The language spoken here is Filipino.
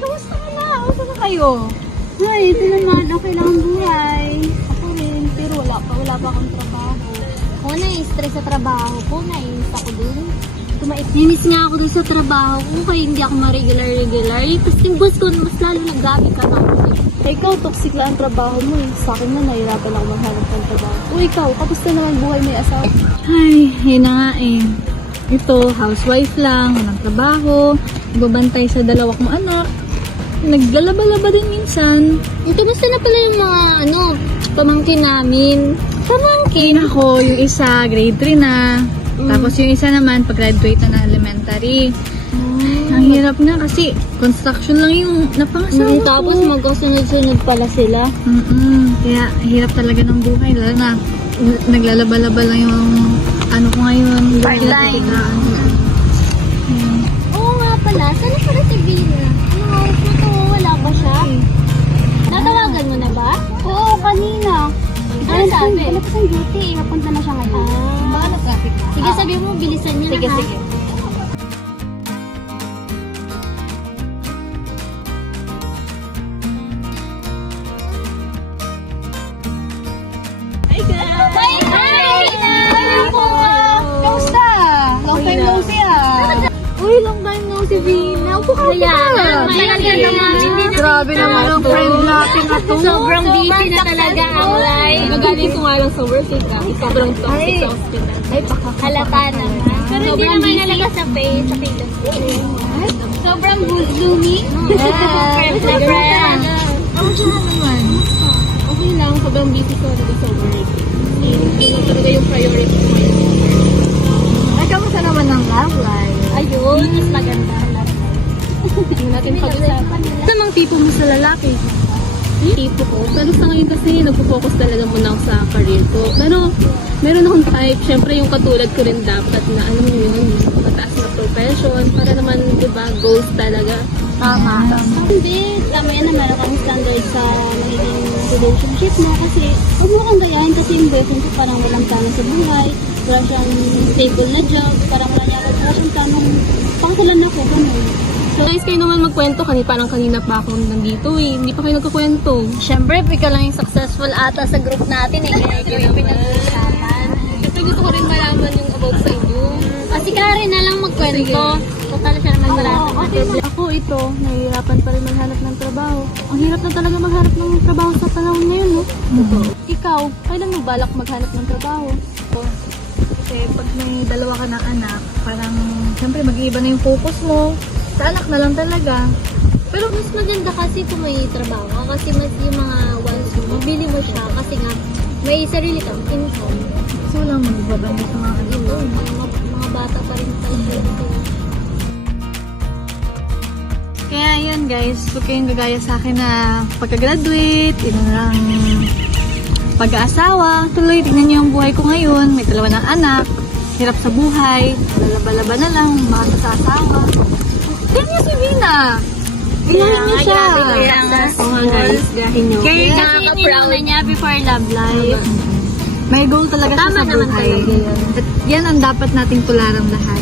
kamusta ka na? Kamusta na kayo? Ay, ito naman. Okay lang ang buhay. Ako rin. Pero wala pa akong trabaho. Ako na-stress sa trabaho ko, nainis ako dun. Nainis nga ako dun sa trabaho ko kaya hindi ako ma-regular. Tapos yung boss ko, mas lalo naggamit ka na ako. Ikaw, toxic lang ang trabaho mo eh. Sa akin na, nahirapan ako maghanap ng trabaho. O ikaw, kamusta naman buhay may asawa? Ay, yun na nga eh. Ito, housewife lang, walang trabaho, nagbabantay sa 2 kong anak. Naglalaba-laba din minsan. Kamusta na pala yung mga, pamangkin namin? Pamangkin ako, yung isa grade 3 na. Tapos yung isa naman, pag-graduate na elementary. Ang hirap na kasi construction lang yung napangasawa ko. Tapos magkasunod-sunod pala sila. Kaya hirap talaga ng buhay. Lalo na naglalaba-laba lang yung ano ko ngayon. Part-time. Oo nga pala, saan na pala si Vina? Anong oras na to? Wala ba siya? Natawagan mo na ba? Oo, kanina. Ano sabi? Wala pa siyang duty. Napunta na siya ngayon. Baka na traffic. Sige, sabi mo, bilisan niya Sige, na ha. sige. Hi guys! Hi! Kamusta? Long time no see ah. Uy, long time no si Vina. Upo ka Kaya pa. Grabe naman ang friend natin na to. Sobrang busy na talaga ang life. Magaling ko nga lang sa work eh. Sobrang toxic sa hospital. Ay, baka Halata naman. Pero hindi naman nalaga sa face, sa face. Sobrang blooming. Yes. Friend. Kamusta naman? Okay lang, sobrang busy ko sa work. Hindi lang talaga yung priority ko. Ay, kamusta naman ang love life? Ayun, mas maganda. Hindi natin pag-usapan. Anong tipo mo sa lalaki? Tipo ko. Pero sa ngayon kasi nagpo-focus talaga muna ako sa career ko. Pero meron akong type. Syempre yung katulad ko rin dapat na alam mo yun, mataas na profession. Para naman, di ba, goals talaga. Tama. Hindi, tama yan na meron kang standard sa magiging relationship mo kasi huwag mo kang gayahin kasi yung boyfriend ko parang walang plano sa buhay, wala siyang stable na job, parang wala siyang planong pangkulan ako, gano'n. So guys, kayo naman magkwento. Parang kanina pa ako nandito eh. Hindi pa kayo nagkakwento. Siyempre, ikaw lang yung successful ata sa group natin eh, kaya ikaw yung pinag-uusapan. Kasi gusto ko rin malaman yung about sa inyo. Kasi Karen na lang magkwento. Total siya naman marami. Ako ito, nahihirapan pa rin maghanap ng trabaho. Ang hirap na talaga maghanap ng trabaho sa panahon ngayon, no? Ikaw, kailan mo balak maghanap ng trabaho? Kasi pag may 2 ka ng anak, parang siyempre mag-iiba na yung focus mo. Sa anak na lang talaga. Pero mas maganda kasi kung may trabaho ka kasi mas yung mga wants mo, mabili mo siya kasi nga may sarili kang income. So lang magbabanda sa mga kanila. Mga bata pa rin talaga ito. Kaya yun guys, huwag kayong gagaya sa akin na pagka-graduate, yun lang pag-aasawa. Tuloy, tignan niyo yung buhay ko ngayon. May 2 ng anak, hirap sa buhay, lalaba-laba na lang, mahal sa asawa. Ganyan si Vina. Ganyan niyo siya. Oo nga guys, gahin nyo. Kaya nakaka-proud na niya before love life. May goal talaga siya Tama sa naman buhay. talaga yun. At yan ang dapat nating tularan lahat.